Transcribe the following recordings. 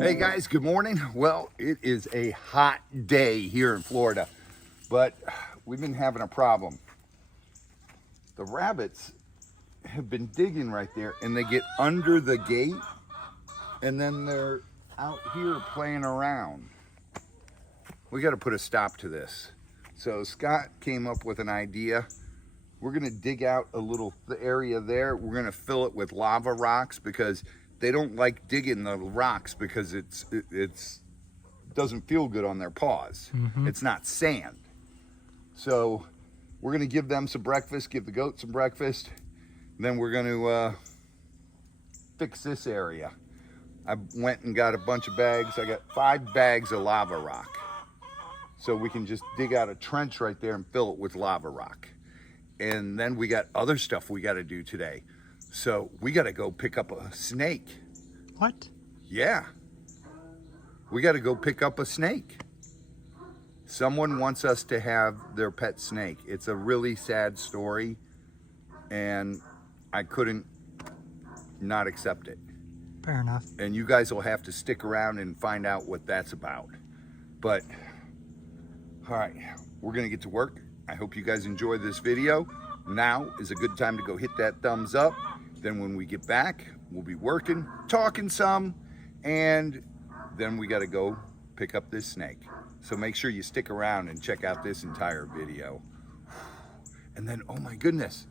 Hey guys, good morning. Well, it is a hot day here in Florida, but we've been having a problem. The rabbits have been digging right there and they get under the gate and then they're out here playing around. We got to put a stop to this. So Scott came up with an idea. We're going to dig out a little area there. We're going to fill it with lava rocks because they don't like digging the rocks because it's doesn't feel good on their paws. It's not sand. So we're going to give them some breakfast, give the goat some breakfast. Then we're going to fix this area. I went and got a bunch of bags. I got 5 bags of lava rock. So we can just dig out a trench right there and fill it with lava rock. And then we got other stuff we got to do today. So we got to go pick up a snake. What? Yeah. We got to go pick up a snake. Someone wants us to have their pet snake. It's a really sad story, and I couldn't not accept it. Fair enough. And you guys will have to stick around and find out what that's about. But, all right, we're going to get to work. I hope you guys enjoy this video. Now is a good time to go hit that thumbs up. Then when we get back, we'll be working, talking some, and then we got to go pick up this snake. So make sure you stick around and check out this entire video. And then, oh my goodness,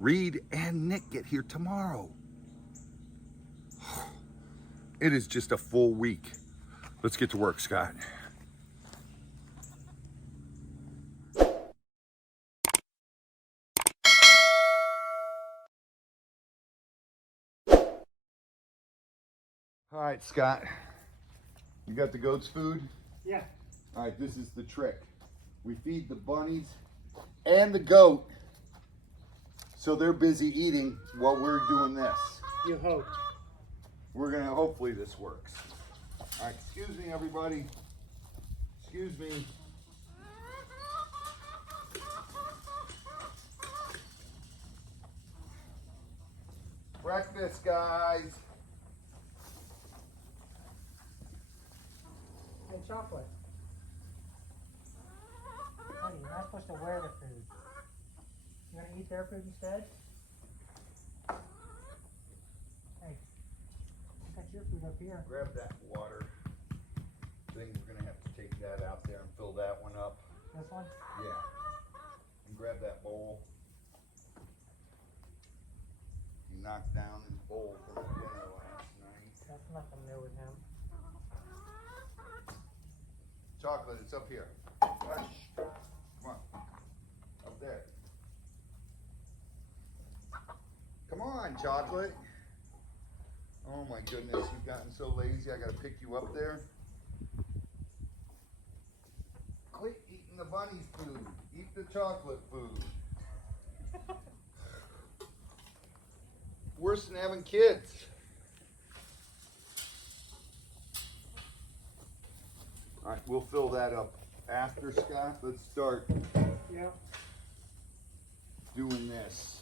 Reed and Nick get here tomorrow. It is just a full week. Let's get to work, Scott. All right, Scott, you got the goat's food? Yeah. All right, this is the trick. We feed the bunnies and the goat so they're busy eating while we're doing this. You hope. We're gonna, hopefully this works. All right, excuse me, everybody. Excuse me. Breakfast, guys. And chocolate. Honey, you're not supposed to wear the food. You're gonna eat their food instead? Hey, I got your food up here. Grab that water thing. We're gonna have to take that out there and fill that one up. This one? Yeah. And grab that bowl. He knocked down his bowl from dinner last night. That's nothing new with him. Chocolate, it's up here. Come on. Up there. Come on, Chocolate. Oh my goodness, you've gotten so lazy. I gotta pick you up there. Quit eating the bunny's food. Eat the chocolate food. Worse than having kids. All right, we'll fill that up after, Scott. Let's start Yeah. doing this.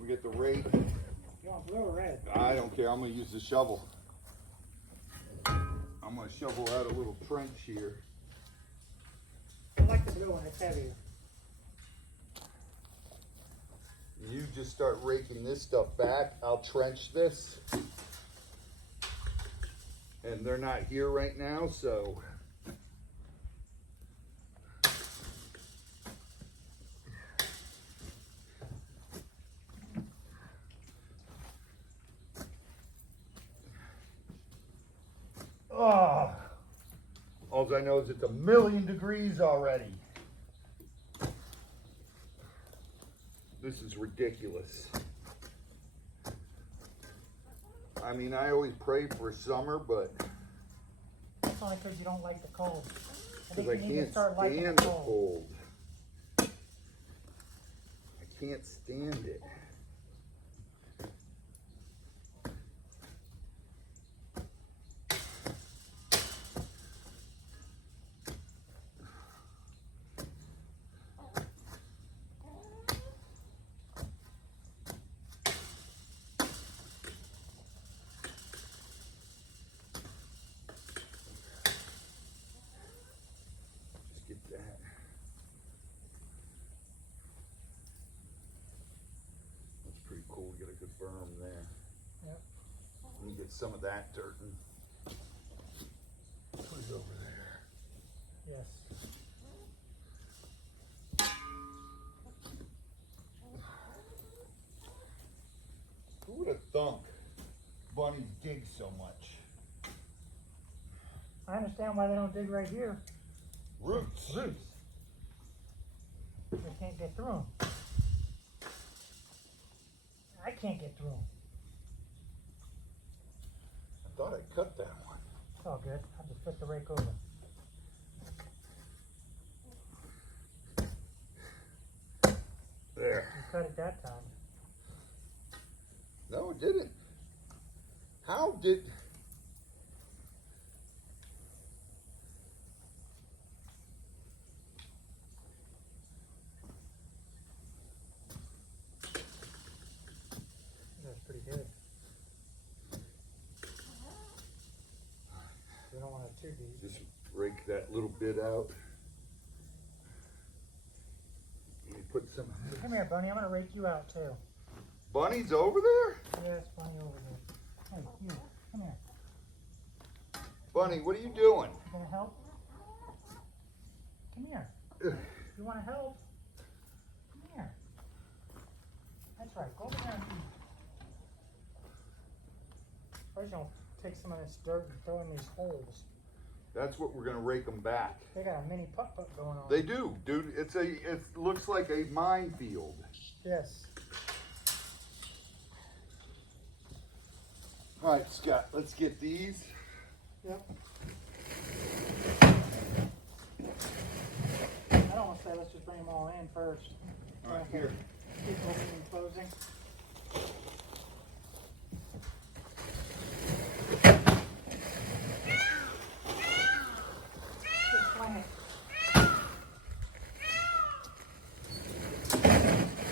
We get the rake. You want blue or red? I don't care. I'm going to use the shovel. I'm going to shovel out a little trench here. I like the blue one, it's heavier. You just start raking this stuff back. I'll trench this. And they're not here right now, so. Oh, all I know is it's 1,000,000 degrees already. This is ridiculous. I mean, I always pray for summer, but That's only because you don't like the cold. I think because I you need to can't start liking stand the the cold. cold. I can't stand it. the berm there. Yep. Let me get some of that dirt and put it over there. Yes. Who would have thunk bunnies dig so much? I understand why they don't dig right here. Roots. Roots. They can't get through them. I can't get through them. I thought I cut that one. It's all good. I'll just flip the rake over. There. You cut it that time. No, it didn't. How did... That's pretty good. We don't want it too deep. Just rake that little bit out. Let me put some... Come here, Bunny. I'm going to rake you out too. Bunny's over there? Yes, Bunny over there. Hey, you. Come here. Bunny, what are you doing? You going to help? Come here. You want to help? Come here. That's right. Go over there and eat. First, you'll take some of this dirt and throw in these holes. That's what we're gonna rake them back. They got a mini putt-putt going on. They do, dude. It looks like a minefield. Yes. All right, Scott, let's get these. Yep. I don't want to say let's just bring them all in first. All right, here. Keep opening and closing. Just swing it.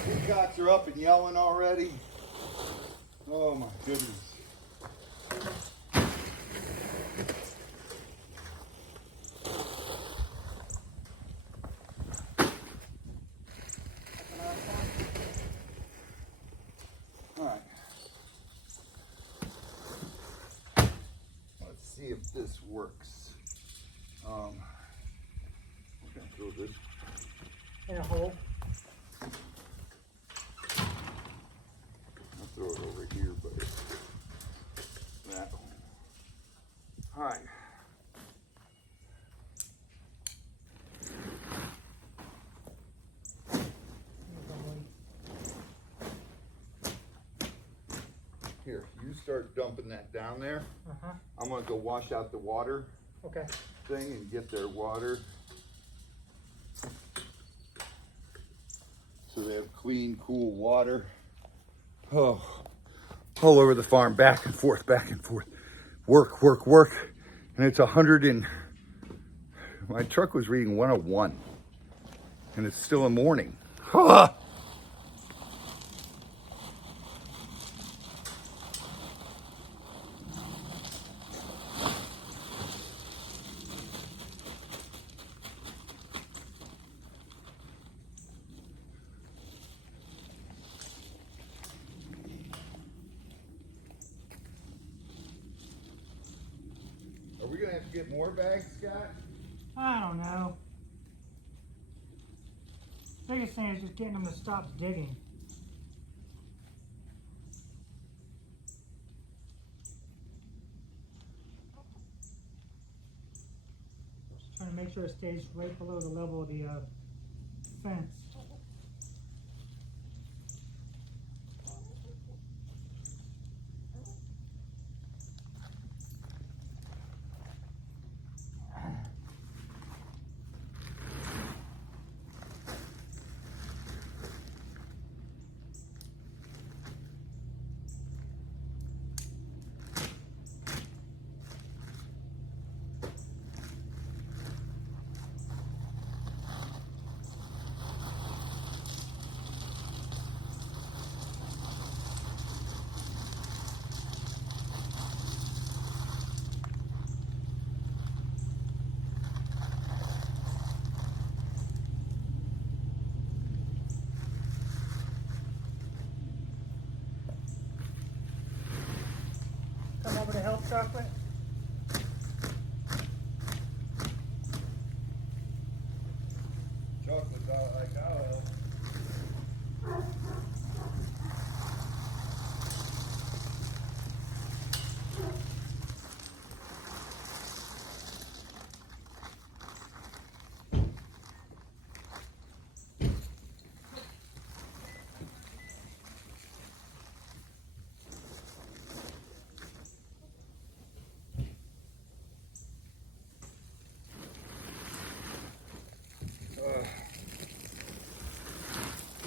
These cots are up and yelling already. Oh my goodness. All right. Let's see if this works. I'm gonna throw this. In a hole. I'll throw it over here, but that hole. All right. Here, you start dumping that down there. Uh-huh. I'm gonna go wash out the water Okay. thing and get their water. So they have clean, cool water. Oh, all over the farm, back and forth, back and forth. Work, work, work. And it's 100 and, my truck was reading 101. And it's still in morning. Ah! Are we gonna have to get more bags, Scott? I don't know. Biggest thing is just getting them to stop digging. Just trying to make sure it stays right below the level of the fence. Come over to help, Chocolate. Chocolate's all like, I'll help.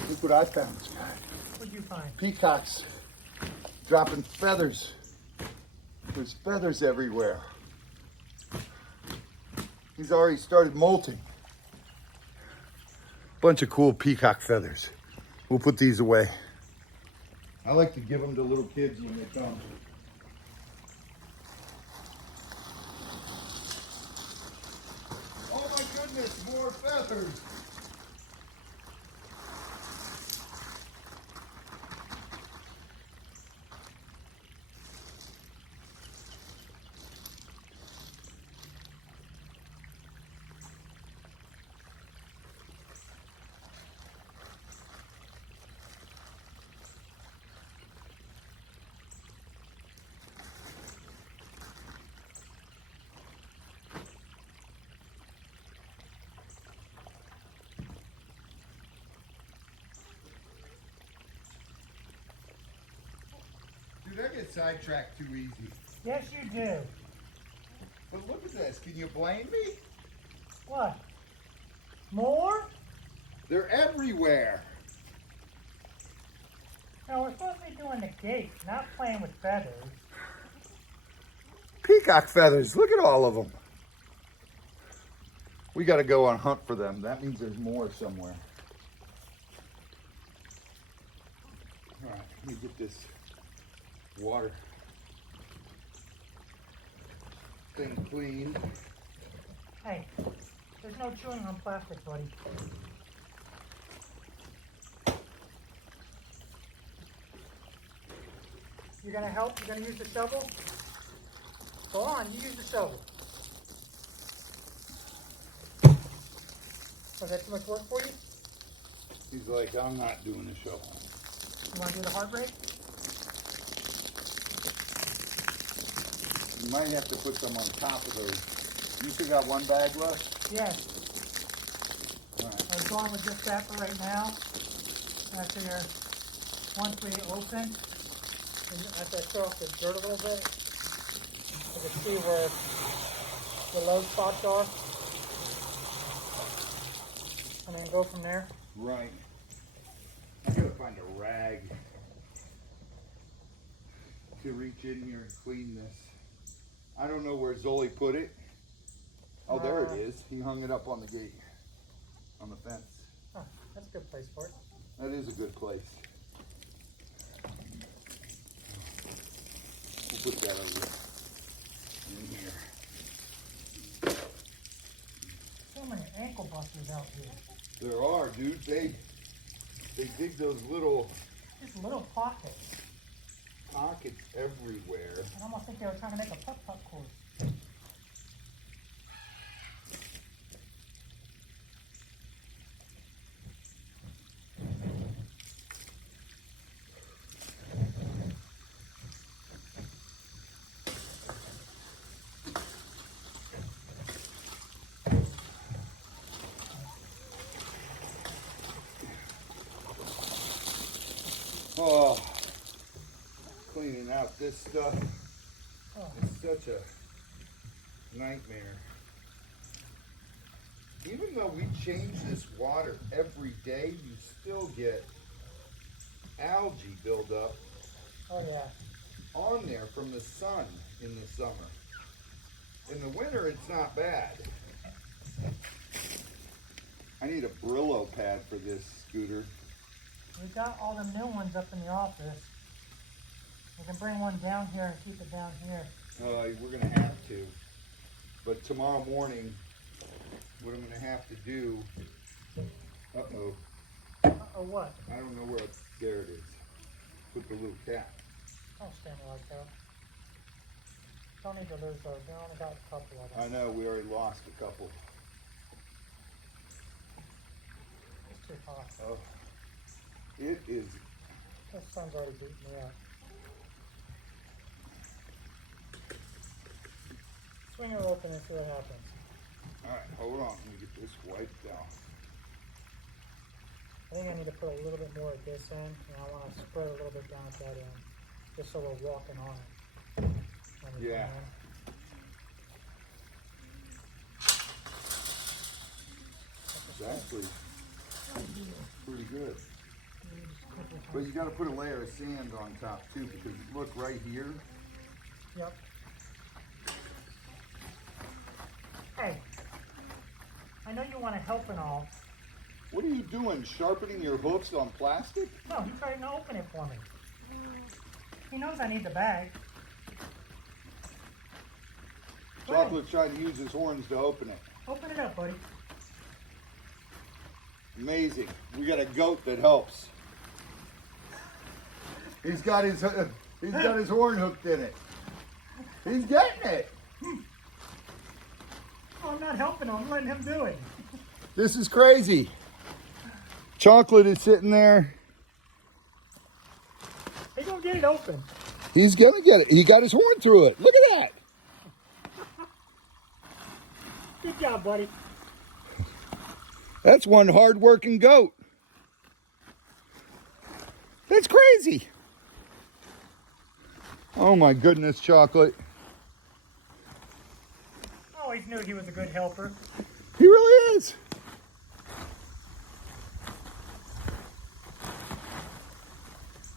Look what I found, Scott. What'd you find? Peacocks dropping feathers. There's feathers everywhere. He's already started molting. Bunch of cool peacock feathers. We'll put these away. I like to give them to little kids when they come. Oh my goodness, more feathers. Dude, I get sidetracked too easy. Yes, you do. But look at this. Can you blame me? What? More? They're everywhere. No, we're supposed to be doing the gate, not playing with feathers. Peacock feathers. Look at all of them. We got to go on hunt for them. That means there's more somewhere. All right, let me get this water thing clean. Hey, there's no chewing on plastic, buddy. You gonna help? You gonna use the shovel? Go on, you use the shovel. Was that too much work for you? He's like, I'm not doing the shovel. You wanna do the heartbreak? You might have to put some on top of those. You still got one bag left? Yes. All right. I was going with just that for right now. I figure once we open, after I throw off the dirt a little bit, I can see where the low spots are. And then go from there. Right. I gotta find a rag to reach in here and clean this. I don't know where Zoli put it. Oh, there it is. He hung it up on the gate, on the fence. Oh, that's a good place for it. That is a good place. We'll put that over in here. So many ankle busters out here. There are, dude. They dig those little Just little pockets. pockets everywhere. I almost think they were trying to make a putt-putt course. Oh, cleaning out this stuff Oh, is such a nightmare. Even though we change this water every day, you still get algae buildup oh yeah. on there from the sun in the summer. In the winter, it's not bad. I need a Brillo pad for this scooter. We got all the new ones up in the office. We can bring one down here and keep it down here. We're gonna have to. But tomorrow morning, what I'm gonna have to do, uh-oh, Or what? I don't know where, there it is. Put the little cap. Don't stand me like that. Don't need to lose those. We only got a couple of them. I know, we already lost a couple. It's too hot. Oh, it is. This sun's already beating me up. Swing her open and see what happens. All right, hold on. Let me get this wiped out. I think I need to put a little bit more of this in, and I want to spread a little bit down at that end, just so we're walking on it. when we Yeah. come in. It's actually pretty good. But you got to put a layer of sand on top too, because look right here. Yep. Hey, I know you want to help and all. What are you doing? Sharpening your hooks on plastic? No, he's trying to open it for me. He knows I need the bag. Go ahead. Chocolate's trying to use his horns to open it. Open it up, buddy. Amazing. We got a goat that helps. He's got his horn hooked in it. He's getting it. Oh, I'm not helping him. I'm letting him do it. This is crazy. Chocolate is sitting there. He's gonna get it open. He's gonna get it. He got his horn through it. Look at that. Good job, buddy. That's one hard-working goat. That's crazy. Oh my goodness, Chocolate. I always knew he was a good helper. He really is.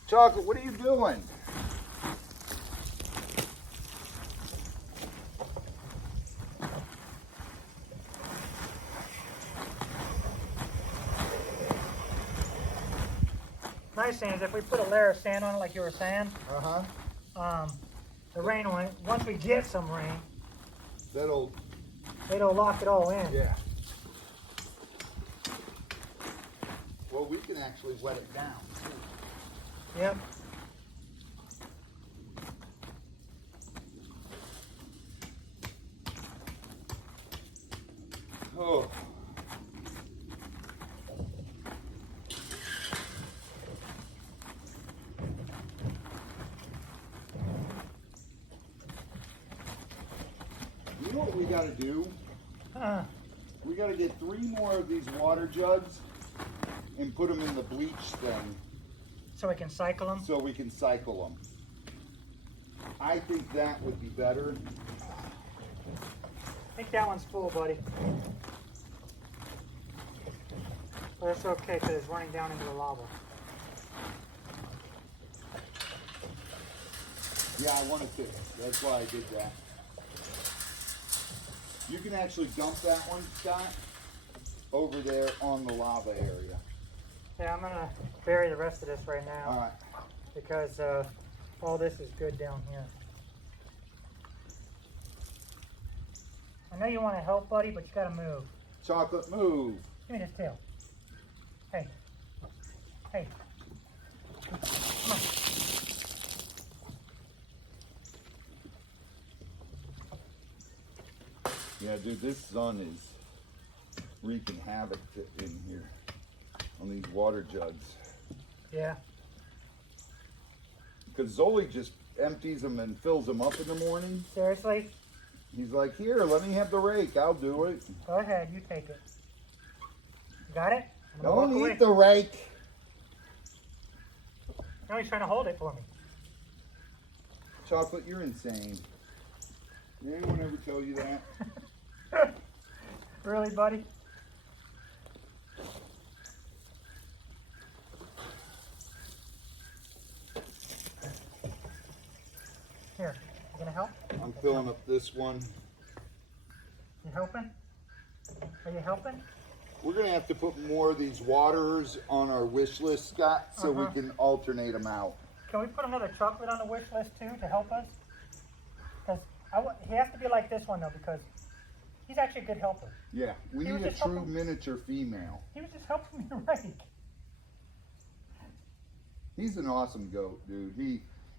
Chocolate, what are you doing? Nice thing is if we put a layer of sand on it like you were saying, the rain will, once we get some rain, That'll, it'll lock it all in. yeah. Well, we can actually wet it down too. Yep. Oh. You know what we got to do? We got to get 3 more of these water jugs and put them in the bleach thing So we can cycle them. so we can cycle them. I think that would be better. I think that one's full, buddy. But that's okay because it's running down into the lava. Yeah, I wanted to. That's why I did that. You can actually dump that one, Scott, over there on the lava area. Yeah, I'm gonna bury the rest of this right now. All right. Because all this is good down here. I know you want to help, buddy, but you gotta move. Chocolate, move. Give me this tail. Hey. Hey. Come on. Yeah, dude, this sun is wreaking havoc in here on these water jugs. Yeah. Because Zoli just empties them and fills them up in the morning. Seriously? He's like, here, let me have the rake. I'll do it. Go ahead, you take it. You got it? I'm gonna walk Don't away. eat the rake. Now he's trying to hold it for me. Chocolate, you're insane. Did anyone ever tell you that? Really, buddy? Here, you gonna help? I'm filling up this one. You helping? Are you helping? We're gonna have to put more of these waters on our wish list, Scott, so we can alternate them out. Can we put another chocolate on the wish list too to help us? Because he has to be like this one though, because he's actually a good helper. Yeah, we He was need a just true helping- miniature female. He was just helping me rake. He's an awesome goat, dude.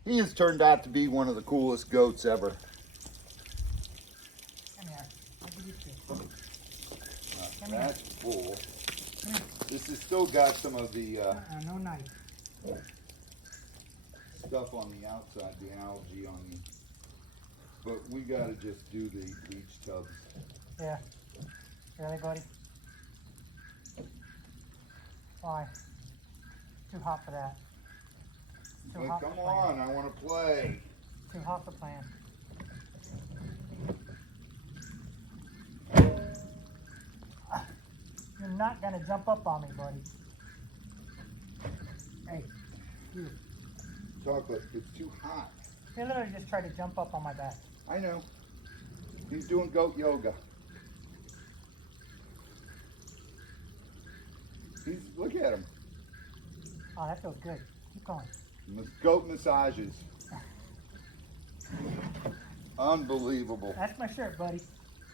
He has turned out to be one of the coolest goats ever. Come here. That's full. Come here. This has still got some of the No knife. stuff on the outside, the algae on the. But we gotta just do the bleach tubs. Yeah. Really, buddy? Why? Too hot for that. Too But hot come for playing. on, I want to play. Too hot for playing. You're not gonna jump up on me, buddy. Hey, you. Chocolate, it's too hot. He literally just tried to jump up on my back. I know. He's doing goat yoga. Look at him. Oh, that feels good. Keep going. Goat massages. Unbelievable. That's my shirt, buddy.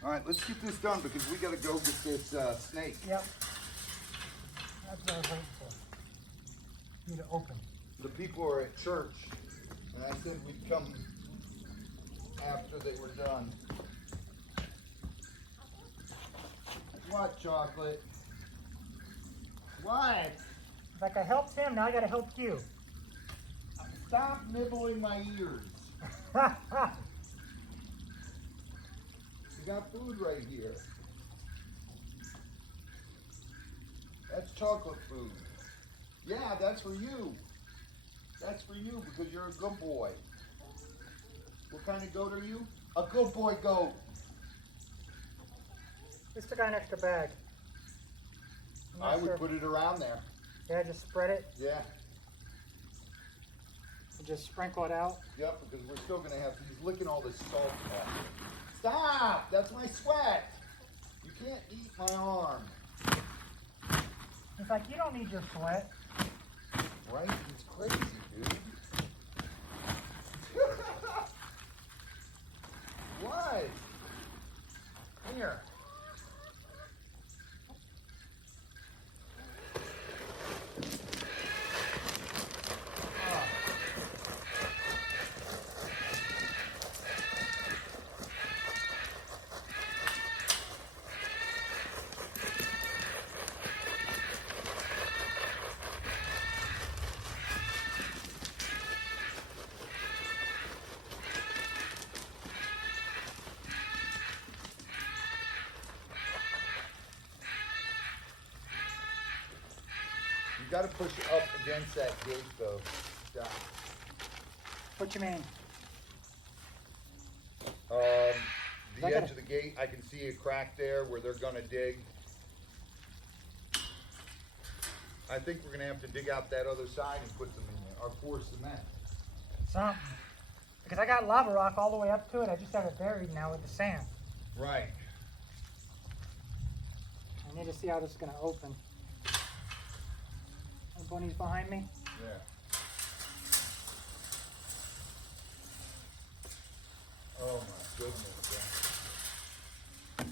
All right, let's get this done because we got to go get this snake. Yep. That's what I was waiting for. You to open. The people are at church, and I said we'd come after they were done. What, Chocolate? What? It's like I helped him, now I gotta help you. Stop nibbling my ears. You got food right here. That's chocolate food. Yeah, that's for you. That's for you because you're a good boy. What kind of goat are you? A good boy goat. We still got an extra bag. I'm not I would sure. put it around there. Yeah, just spread it Yeah. and just sprinkle it out. Yep, because we're still gonna have. He's licking all this salt off. Stop! That's my sweat. You can't eat my arm. It's like, you don't need your sweat. Right? He's crazy, dude. What? Here. You gotta push up against that gate though. Stop. What you mean? The I edge gotta- of the gate, I can see a crack there where they're gonna dig. I think we're gonna have to dig out that other side and put them in there, or pour cement. Something. Because I got lava rock all the way up to it, I just have it buried now with the sand. Right. I need to see how this is gonna open. Oh, Bunny's behind me. Yeah. Oh my goodness. Yeah.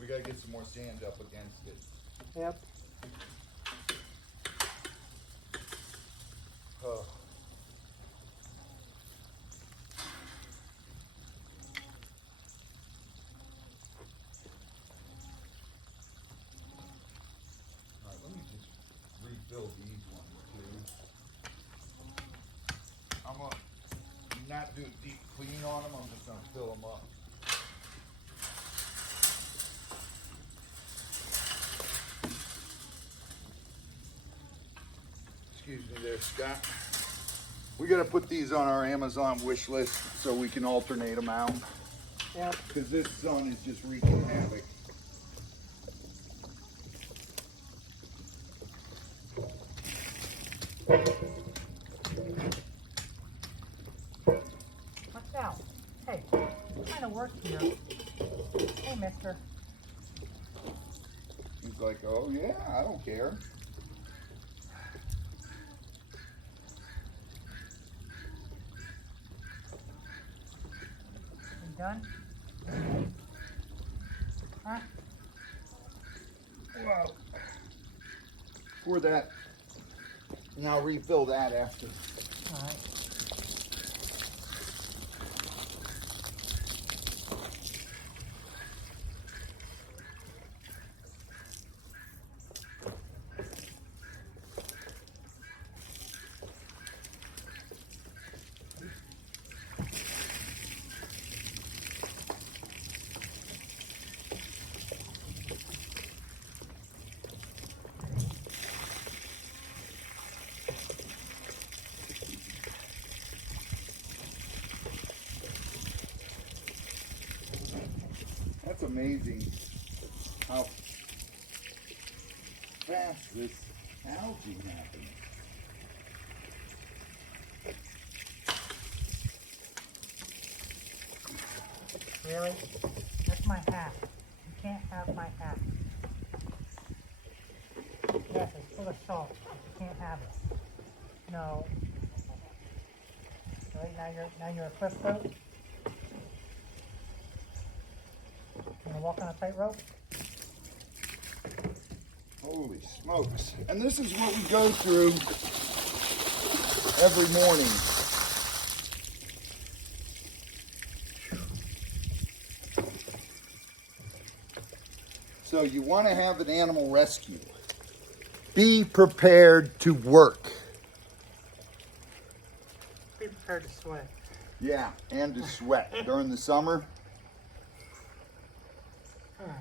We gotta get some more sand up against it. Yep. Oh. All right, let me just refill these ones too. I'm gonna not do a deep clean on them, I'm just gonna fill them up. Excuse me there, Scott. We gotta put these on our Amazon wish list so we can alternate them out. Yep. Because this sun is just wreaking havoc. Watch out. Hey, I'm trying to work here. Hey, mister. He's like, oh yeah, I don't care. You done? Huh? Well, pour that, and I'll refill that after. All right. amazing how fast this algae happens. Really? That's my hat. You can't have my hat. Yes, it's full of salt. You can't have it. No. Right, now you're a cliff boat. You wanna walk on a tightrope? Holy smokes. And this is what we go through every morning. So you want to have an animal rescue. Be prepared to work. Be prepared to sweat. Yeah, and to sweat during the summer. Alright.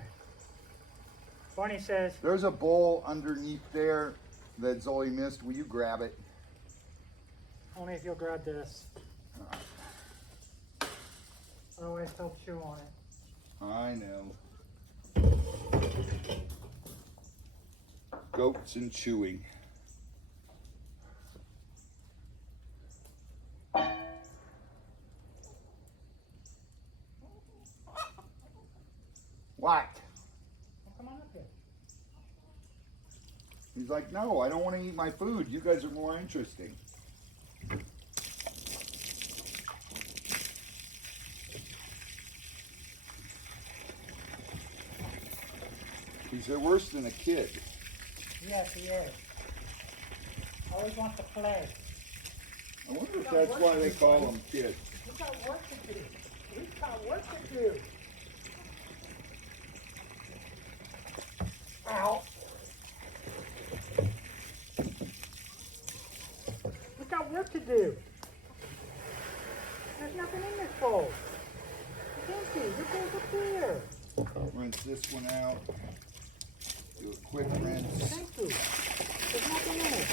Barney says, There's a bowl underneath there that Zoe missed. Will you grab it? only if you'll grab this. Otherwise, don't chew on it. I know. Goats and chewing. What? Come on up here. He's like, no, I don't want to eat my food. You guys are more interesting. He's worse than a kid. Yes, he is. Always wants to play. I wonder if that's why they call them kids. We've got work to do. We've got work to do. Ow. We've got work to do. There's nothing in this bowl. It's empty. Look up there. Rinse this one out. Do a quick rinse. It's empty. There's nothing in it.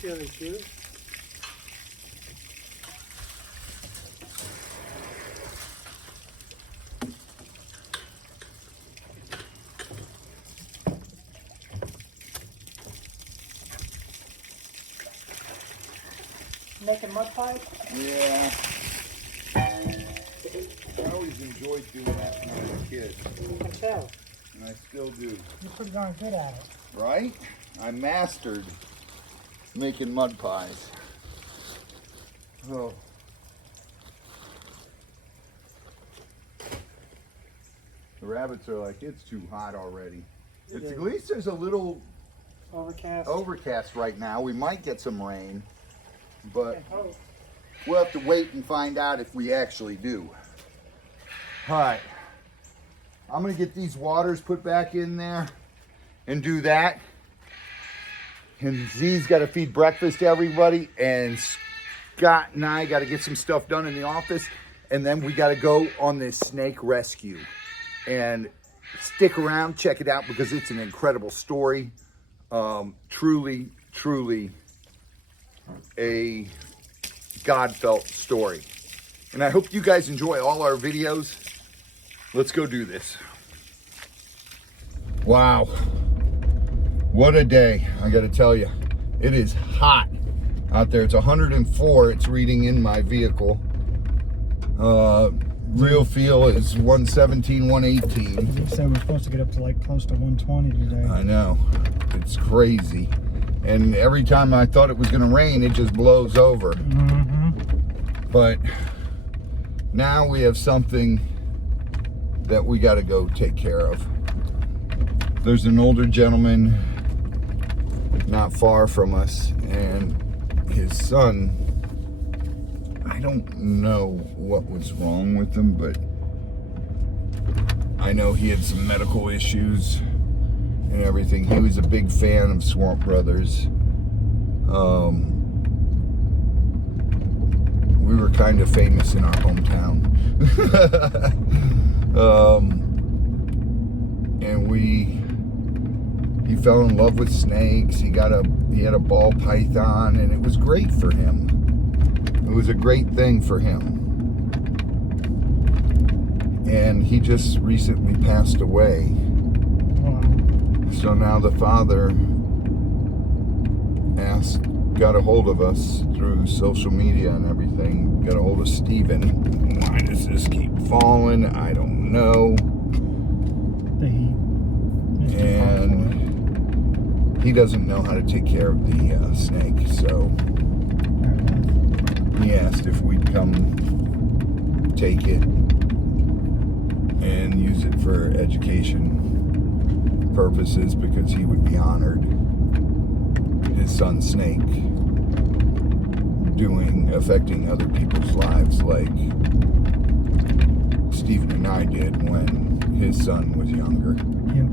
Silly goose. Making mud pies? Yeah. I always enjoyed doing that when I was a kid. You can tell. And I still do. You're pretty darn good at it. Right? I mastered making mud pies. Oh. The rabbits are like, it's too hot already. It is. At least there's a little Overcast. overcast right now. We might get some rain, but And hope. we'll have to wait and find out if we actually do. All right. I'm going to get these waters put back in there and do that. And Z's got to feed breakfast to everybody. And Scott and I got to get some stuff done in the office. And then we got to go on this snake rescue. And stick around, check it out, because it's an incredible story. Truly, truly a God-felt story. And I hope you guys enjoy all our videos. Let's go do this. Wow. What a day, I gotta tell you. It is hot out there. It's 104, it's reading in my vehicle. Real feel is 117, 118. They said we're supposed to get up to like close to 120 today. I know, it's crazy. And every time I thought it was gonna rain, it just blows over. But now we have something that we got to go take care of. There's an older gentleman not far from us, and his son, I don't know what was wrong with him, but I know he had some medical issues and everything. He was a big fan of Swamp Brothers. We were kind of famous in our hometown. And he fell in love with snakes. He had a ball python, and it was great for him. It was a great thing for him. and he just recently passed away. Wow. So now the father got a hold of us through social media and everything, got a hold of Steven. Why does this keep falling? I don't know. The heat. And he doesn't know how to take care of the snake, so he asked if we'd come take it and use it for education purposes because he would be honored. His son's snake affecting other people's lives like Stephen and I did when his son was younger. Yep.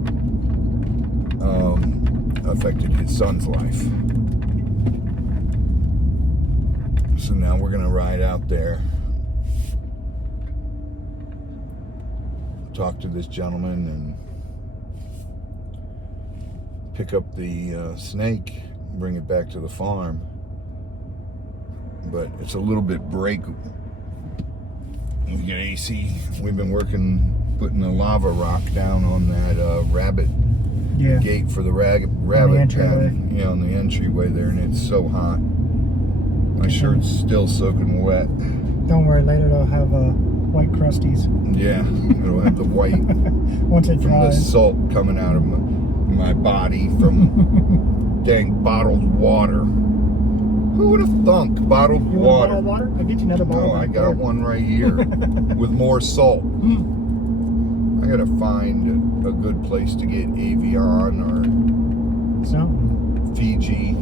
Affected his son's life. So now we're gonna ride out there, talk to this gentleman, and pick up the snake, bring it back to the farm. But it's a little bit break. We got AC. We've been putting the lava rock down on that rabbit gate for the rabbit entryway. pen. Yeah, on the entryway there, and it's so hot. My shirt's still soaking wet. Don't worry, later they'll have white crusties. Yeah, it'll have the white Once it from the dries. salt coming out of my body from dang bottled water. Who would have thunk bottled You want water? bottled water? I'll get you another bottle. No, I back got there. one right here with more salt. I gotta find a good place to get Avion or Something. Fiji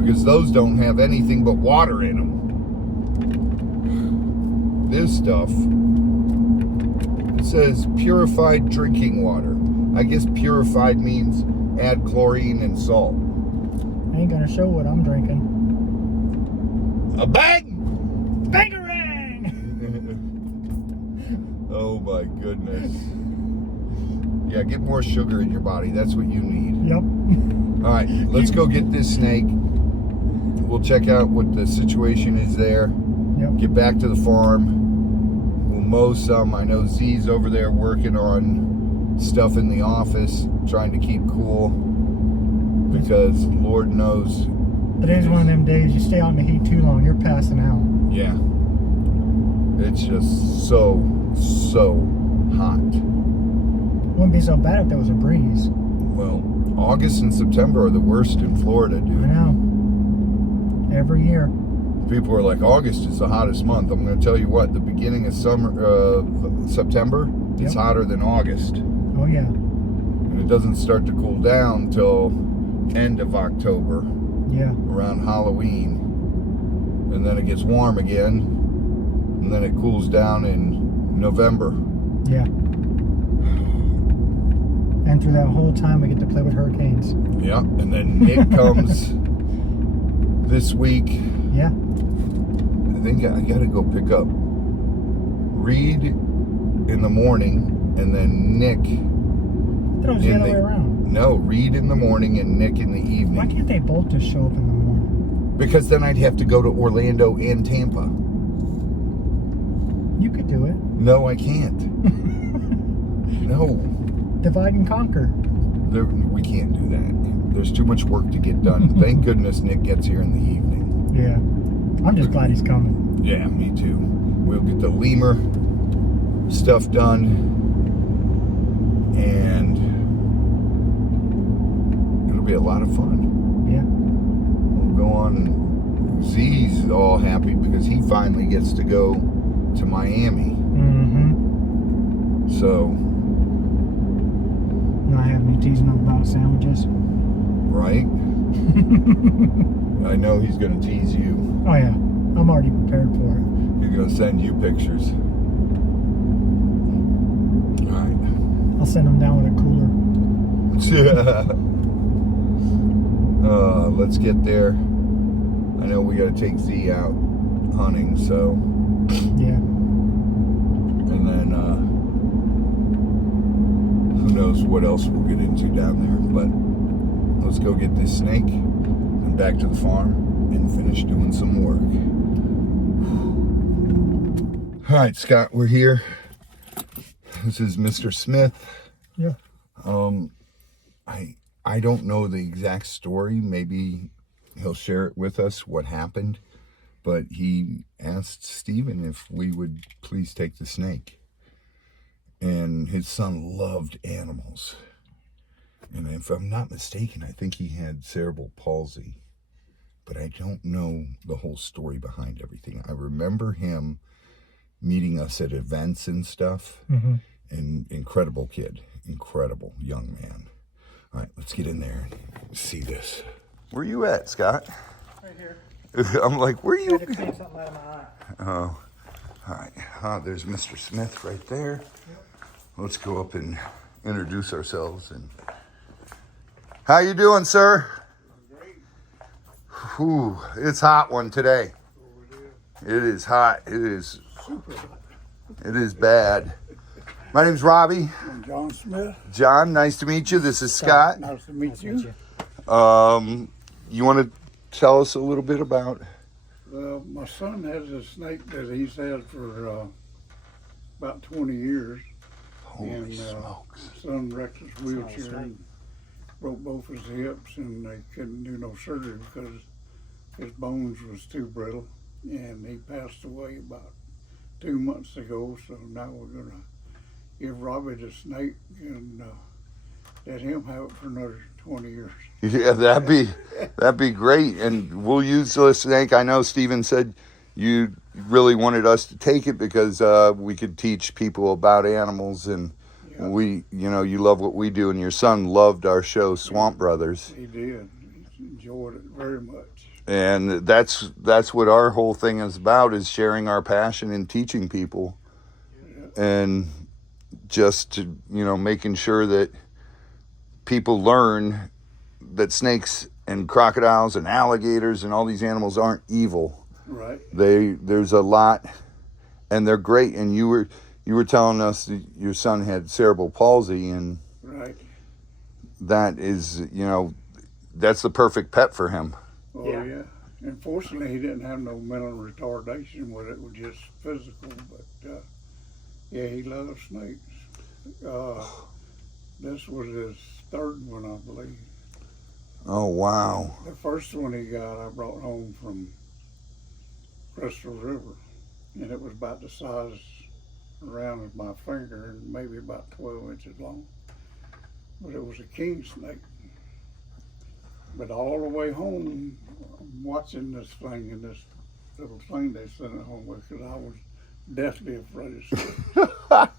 because those don't have anything but water in them. This stuff, it says purified drinking water. I guess purified means add chlorine and salt. I ain't gonna show what I'm drinking. A bang! Bangarang! Oh my goodness. Yeah, get more sugar in your body. That's what you need. Yep. All right, let's go get this snake. We'll check out what the situation is there. Yep. Get back to the farm. We'll mow some. I know Z's over there working on stuff in the office, trying to keep cool. Because Lord knows. Today's one of them days you stay out in the heat too long, you're passing out. Yeah. It's just so hot. Wouldn't be so bad if there was a breeze. Well, August and September are the worst in Florida, I dude. know. Every year. People are like, August is the hottest month. I'm going to tell you what, the beginning of September, it's Yep. hotter than August. Oh yeah. And it doesn't start to cool down till end of October, Yeah. around Halloween. And then it gets warm again. And then it cools down in November. Yeah. And through that whole time we get to play with hurricanes. Yeah. And then Nick comes this week. Yeah. I think I got to go pick up Reed in the morning and then Nick. I thought it was the In other the- way around. No, Reed in the morning and Nick in the Why evening. can't they both just show up in the morning? Because then I'd have to go to Orlando and Tampa. You could do it. No, I can't. No, Divide and conquer. we can't do that. There's too much work to get done. Thank goodness Nick gets here in the evening. Yeah. I'm just glad he's coming. Yeah, me too. We'll get the lemur stuff done. And it'll be a lot of fun. Yeah. We'll go on. Z's all happy because he finally gets to go to Miami. Mm-hmm. So, Not having me teasing him about sandwiches. right? I know he's going to tease you. Oh yeah. I'm already prepared for it. He's going to send you pictures. All right. I'll send him down with a cooler. Let's get there. I know we got to take Z out hunting, so. Yeah. And then, who knows what else we'll get into down there. But let's go get this snake and back to the farm and finish doing some work. All right, Scott, we're here. This is Mr. Smith. Yeah. I don't know the exact story. Maybe he'll share it with us, what happened. But he asked Stephen if we would please take the snake. And his son loved animals. And if I'm not mistaken, I think he had cerebral palsy. But I don't know the whole story behind everything. I remember him meeting us at events and stuff. Mm-hmm. An incredible kid, incredible young man. All right, let's get in there and see this. Where you at, Scott? Right here. I'm like, where I you? had to clean something out of my eye. Oh, all right. There's Mr. Smith right there. Let's go up and introduce ourselves. And how you doing, sir? Whew, it's hot one today. It is hot. It is Super hot. It is bad. My name's Robbie. I'm John Smith. John, nice to meet you. This is Scott. Nice to meet you. You want to tell us a little bit about? My son has a snake that he's had for about 20 years. Holy smokes. Son wrecked his wheelchair and broke both his hips, and they couldn't do no surgery because his bones was too brittle, and he passed away about 2 months ago. So now we're gonna give Robbie the snake and let him have it for another 20 years. Yeah, that'd be great. And we'll use the snake. I know Stephen said you really wanted us to take it because we could teach people about animals, and you love what we do, and your son loved our show, Swamp Brothers. He did. He enjoyed it very much. And that's what our whole thing is about, is sharing our passion and teaching people, and just to, making sure that people learn that snakes and crocodiles and alligators and all these animals aren't evil. Right. There's a lot, and they're great. And you were telling us that your son had cerebral palsy, and Right. that is, that's the perfect pet for him. Oh, yeah. Unfortunately, he didn't have no mental retardation with it. It was just physical. But, he loves snakes. This was his third one, I believe. Oh, wow. The first one he got, I brought home from Crystal River. And it was about the size around as my finger and maybe about 12 inches long. But it was a king snake. But all the way home, I'm watching this thing and this little thing they sent it home with, because I was deathly afraid of snakes.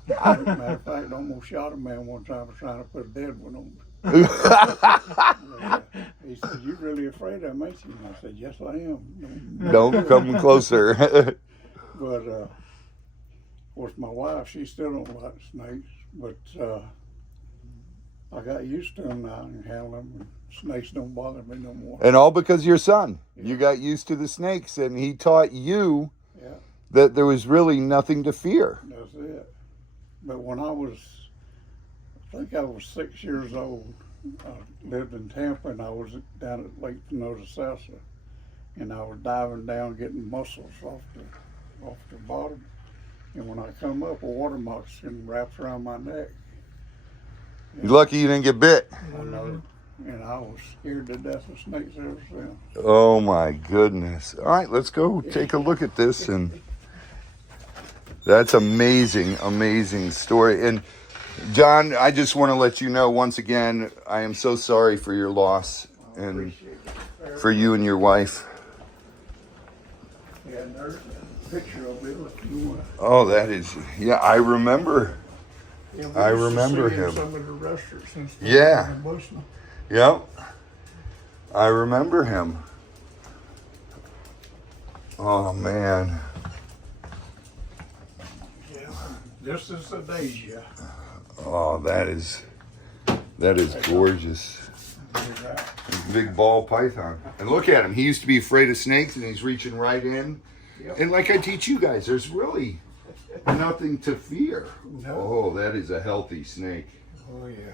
Matter of fact, I almost shot a man one time for trying to put a dead one on me. He said, "You really afraid of them, ain't you?" And I said, "Yes, I am." Don't come closer. But, of course, my wife, she still don't like snakes, but I got used to them now and handle them, and snakes don't bother me no more. And all because of your son. You got used to the snakes, and he taught you that there was really nothing to fear. That's it. But when I think I was 6 years old, I lived in Tampa, and I was down at Lake Notasassa, and I was diving down getting mussels off the bottom. And when I come up, a water moccasin wraps around my neck. You're lucky you didn't get bit. I know. And I was scared to death of snakes ever since. Oh my goodness. All right, let's go take a look at this. And that's amazing, amazing story. And John, I just want to let you know once again, I am so sorry for your loss and for you and your wife. Yeah, there's a picture of it if you want. Oh, that is, I remember. Yeah, we I used to remember see him. Some of the restaurants and stuff Yeah. in Bushman. Yep. I remember him. Oh, man. Yeah, this is the Deja. Oh, that is gorgeous. Big ball python. And look at him. He used to be afraid of snakes, and he's reaching right in. Yep. And like I teach you guys, there's really nothing to fear. No. Oh, that is a healthy snake. Oh, yeah.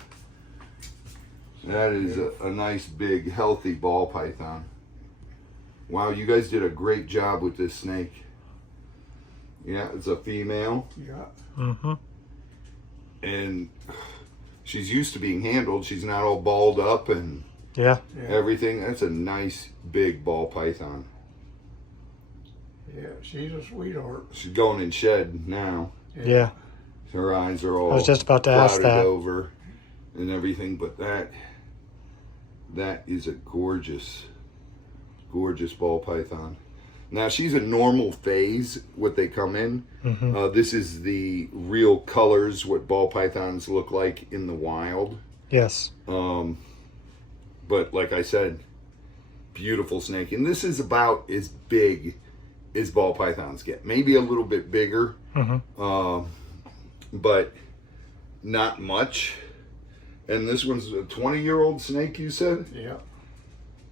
That is a nice, big, healthy ball python. Wow, you guys did a great job with this snake. Yeah, it's a female. Yeah. Mm-hmm. and she's used to being handled. She's not all balled up and Yeah. everything. That's a nice big ball python. Yeah, she's a sweetheart. She's going in shed now. Yeah. Her eyes are all I was just about to ask clouded that. over and everything, but that is a gorgeous ball python. Now she's a normal phase, what they come in. This is the real colors, what ball pythons look like in the wild. Yes. But like I said, beautiful snake. And this is about as big as ball pythons get. Maybe a little bit bigger, but not much. And this one's a 20-year-old snake, you said? Yeah.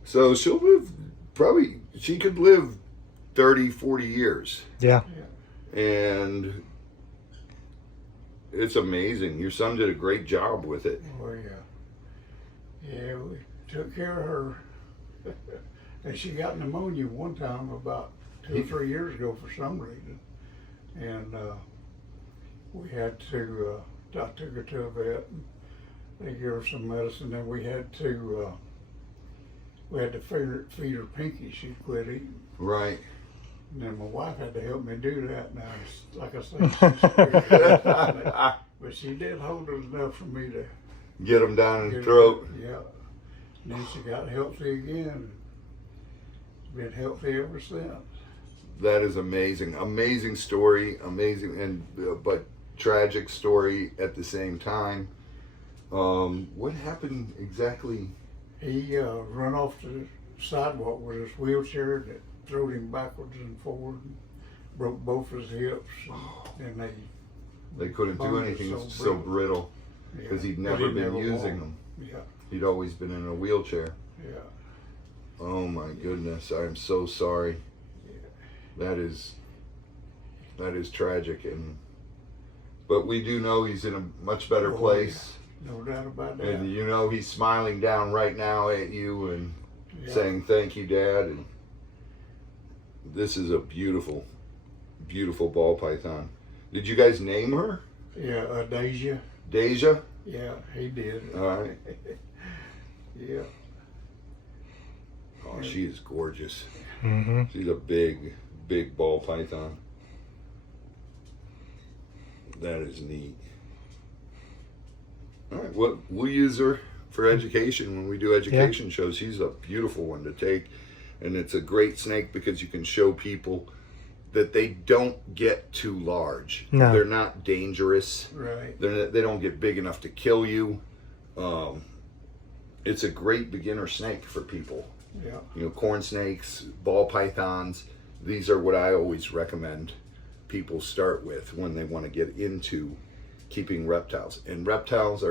So she'll live, probably, she could live 30, 40 years. Yeah. And it's amazing. Your son did a great job with it. Oh, yeah. Yeah, we took care of her. And she got pneumonia one time about 2 or 3 years ago for some reason. And we had to, I took her to a vet and they gave her some medicine. Then we had to feed her Pinky. She'd quit eating. Right. And then my wife had to help me do that. Now, like I say, she's scared. But she did hold it enough for me to Get them down in get the throat. her. Yeah. And then she got healthy again. Been healthy ever since. That is amazing. Amazing story. Amazing and but tragic story at the same time. What happened exactly? He run off the sidewalk with his wheelchair that threw him backwards and forward and broke both his hips. And They couldn't do Bones are anything. so It's so brittle yeah, because he'd but never he been never using walked. them. Yeah, He'd always been in a wheelchair. yeah. Oh my goodness! I'm so sorry. That is tragic, but we do know he's in a much better Oh, place, No doubt about that. and you know he's smiling down right now at you and Yeah. saying thank you, Dad. And this is a beautiful, beautiful ball python. Did you guys name her? Yeah, Deja. Deja? Yeah, he did. All right. Yeah. Oh, she is gorgeous. Mm-hmm. She's a big, big ball python. That is neat. All right, well, we'll use her for education when we do education shows. She's a beautiful one to take, and it's a great snake because you can show people that they don't get too large. No. They're not dangerous. Right. They don't get big enough to kill you. It's a great beginner snake for people. Yeah. You know, corn snakes, ball pythons. These are what I always recommend people start with when they want to get into keeping reptiles. And reptiles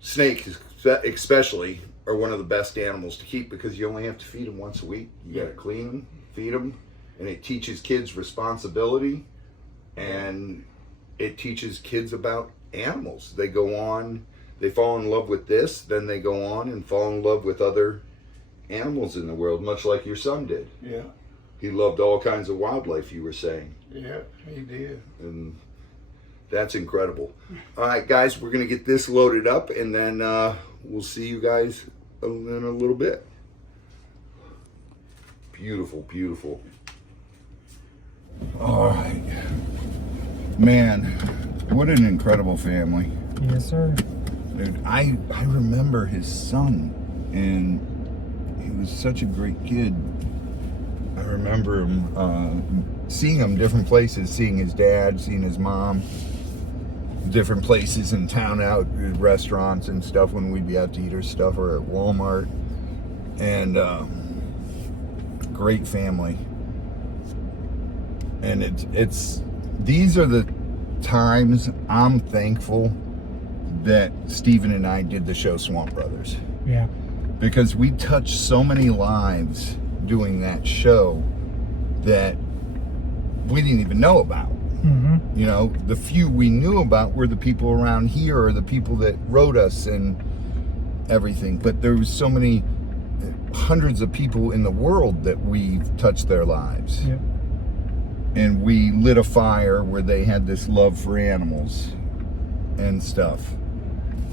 snakes especially, are one of the best animals to keep because you only have to feed them once a week. You got to clean them, feed them, and it teaches kids responsibility, and it teaches kids about animals. They go on, they fall in love with this, then they go on and fall in love with other animals in the world, much like your son did. Yeah. He loved all kinds of wildlife, you were saying, Yeah, he did. and that's incredible. All right, guys, we're going to get this loaded up, and then we'll see you guys in a little bit. Beautiful, beautiful. All right. Man, what an incredible family. Yes, sir. Dude, I remember his son, and he was such a great kid. I remember him, seeing him different places, seeing his dad, seeing his mom, different places in town, out at restaurants and stuff when we'd be out to eat our stuff, or at Walmart. And great family. And it's these are the times I'm thankful that Stephen and I did the show Swamp Brothers, Yeah. because we touched so many lives doing that show that we didn't even know about. Mm-hmm. You know, the few we knew about were the people around here or the people that wrote us and everything. But there was so many hundreds of people in the world that we've touched their lives. Yep. And we lit a fire where they had this love for animals. and stuff.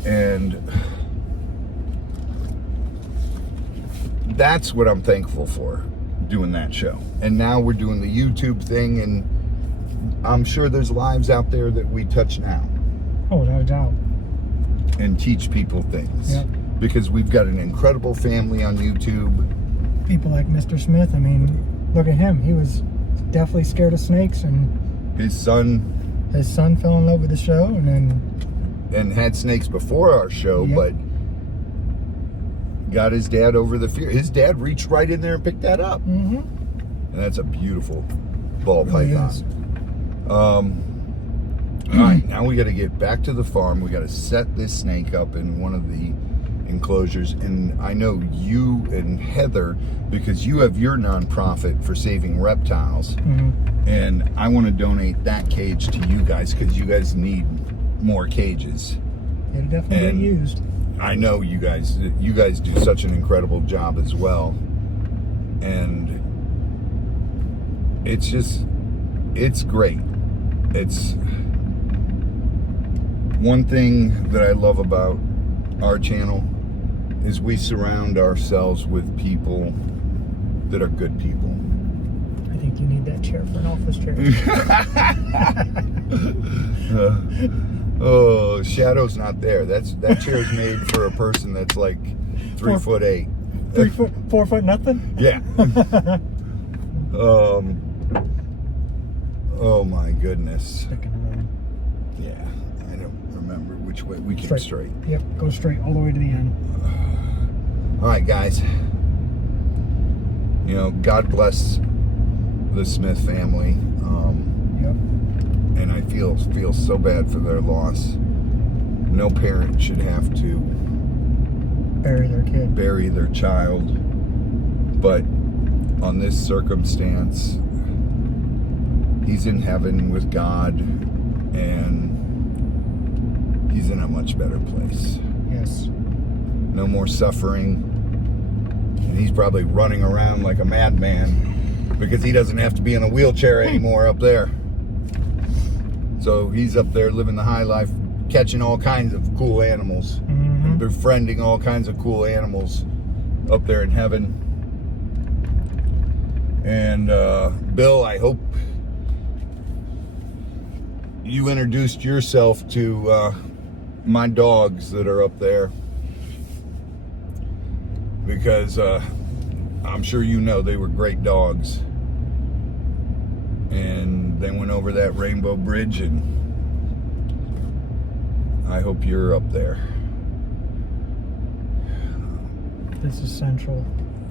And that's what I'm thankful for, doing that show. And now we're doing the YouTube thing, and I'm sure there's lives out there that we touch now Oh, without a doubt. and teach people things. Yep. Because we've got an incredible family on YouTube. People like Mr. Smith, I mean, look at him. He was definitely scared of snakes, and His son his son fell in love with the show, and then and had snakes before our show, Yep. but got his dad over the fear. His dad reached right in there and picked that up. mm-hmm. And that's a beautiful ball Really python. is. All right, now we got to get back to the farm. We got to set this snake up in one of the enclosures. And I know you and Heather, because you have your nonprofit for saving reptiles, Mm-hmm. and I want to donate that cage to you guys because you guys need more cages. It'll definitely get And- used. I know you guys do such an incredible job as well. And it's great. It's one thing that I love about our channel is we surround ourselves with people that are good people. I think you need that chair for an office chair. Oh, Shadow's not there. That chair's made for a person that's like 3'8". 3 foot, 4 foot nothing? Yeah. Oh my goodness. Stuck in the road. Yeah, I don't remember which way. We came straight. Yep, go straight all the way to the end. All right, guys. You know, God bless the Smith family. Yep. And I feel so bad for their loss. No parent should have to Bury their kid. bury their child, but on this circumstance, he's in heaven with God, and he's in a much better place. Yes. No more suffering, and he's probably running around like a madman because he doesn't have to be in a wheelchair anymore up there. So he's up there living the high life, catching all kinds of cool animals, Mm-hmm. befriending all kinds of cool animals up there in heaven. And Bill, I hope you introduced yourself to my dogs that are up there, because I'm sure you know they were great dogs, and they went over that Rainbow Bridge, and I hope you're up there. This is central.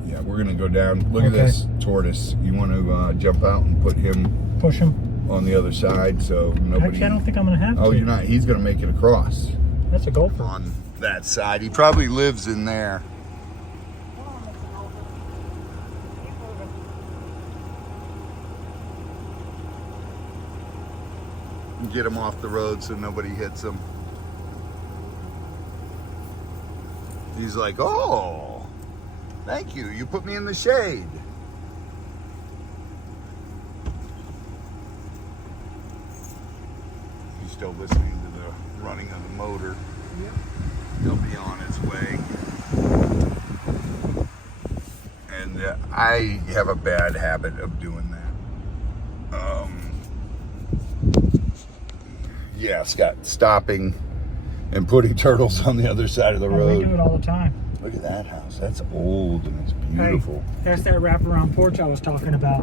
Yeah, we're gonna go down. Look at Okay. this tortoise. You want to jump out and put him Push him. on the other side so nobody. Actually, I don't think I'm going to have to. Oh, you're not. He's gonna make it across That's a gopher. on that side. He probably lives in there. Get him off the road so nobody hits him. He's like, oh, thank you. You put me in the shade. He's still listening to the running of the motor. Yep. He'll be on his way. And I have a bad habit of doing that. Yeah, Scott, stopping and putting turtles on the other side of the Oh, road. we do it all the time. Look at that house. That's old and it's beautiful. Hey, that's that wraparound porch I was talking about.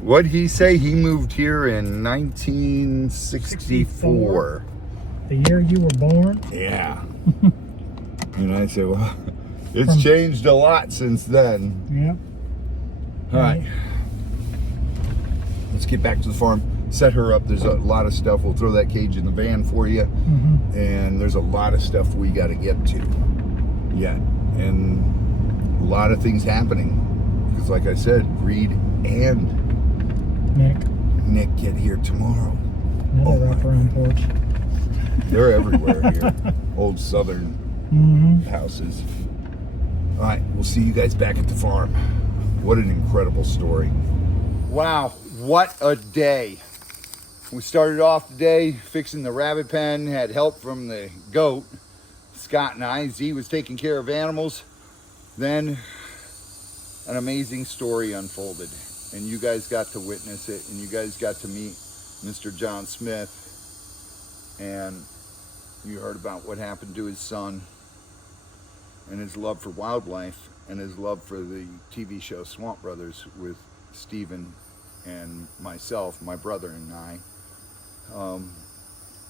What'd he say? He moved here in 1964. The year you were born. Yeah. And I said, well, it's From- changed a lot since then. Yep. All right. Let's get back to the farm. Set her up. There's a lot of stuff. We'll throw that cage in the van for you. Mm-hmm. And there's a lot of stuff we got to get to yet. And a lot of things happening. Because like I said, Reed and Nick get here tomorrow. Another Oh my wraparound porch. They're everywhere here. Old southern Mm-hmm. houses. All right, we'll see you guys back at the farm. What an incredible story. Wow, what a day. We started off the day fixing the rabbit pen, had help from the goat, Scott and I. Z was taking care of animals. Then an amazing story unfolded, and you guys got to witness it, and you guys got to meet Mr. John Smith, and you heard about what happened to his son and his love for wildlife and his love for the TV show Swamp Brothers with Steven and myself, my brother and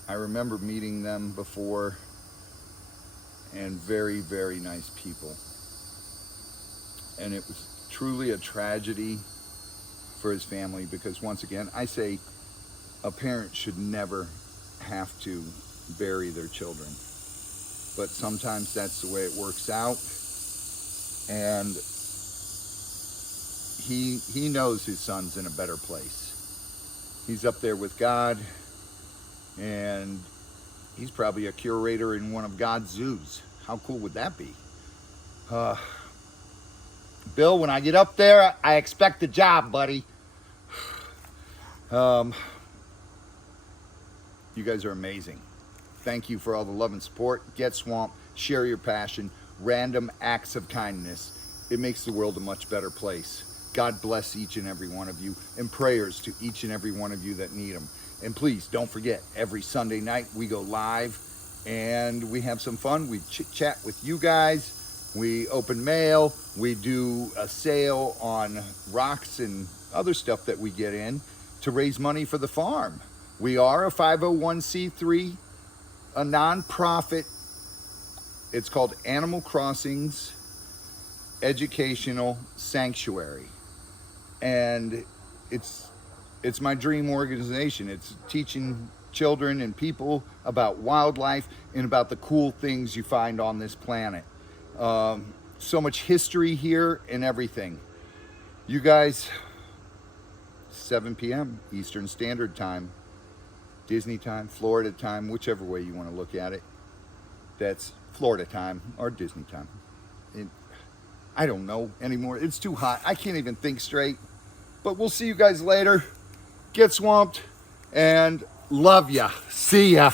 I remember meeting them before, and very, very nice people. And it was truly a tragedy for his family, because once again, I say a parent should never have to bury their children. But sometimes that's the way it works out. And he knows his son's in a better place. He's up there with God, and he's probably a curator in one of God's zoos. How cool would that be? Bill, when I get up there, I expect a job, buddy. You guys are amazing. Thank you for all the love and support. Get Swamp, share your passion, random acts of kindness. It makes the world a much better place. God bless each and every one of you, and prayers to each and every one of you that need them. And please don't forget, every Sunday night we go live and we have some fun. We chit-chat with you guys. We open mail. We do a sale on rocks and other stuff that we get in to raise money for the farm. We are a 501c3, a nonprofit. It's called Animal Crossings Educational Sanctuary. And it's my dream organization. It's teaching children and people about wildlife and about the cool things you find on this planet. So much history here and everything. You guys, 7 p.m. Eastern Standard Time, Disney time, Florida time, whichever way you want to look at it. That's Florida time or Disney time. I don't know anymore. It's too hot. I can't even think straight. But we'll see you guys later. Get swamped and love ya. See ya.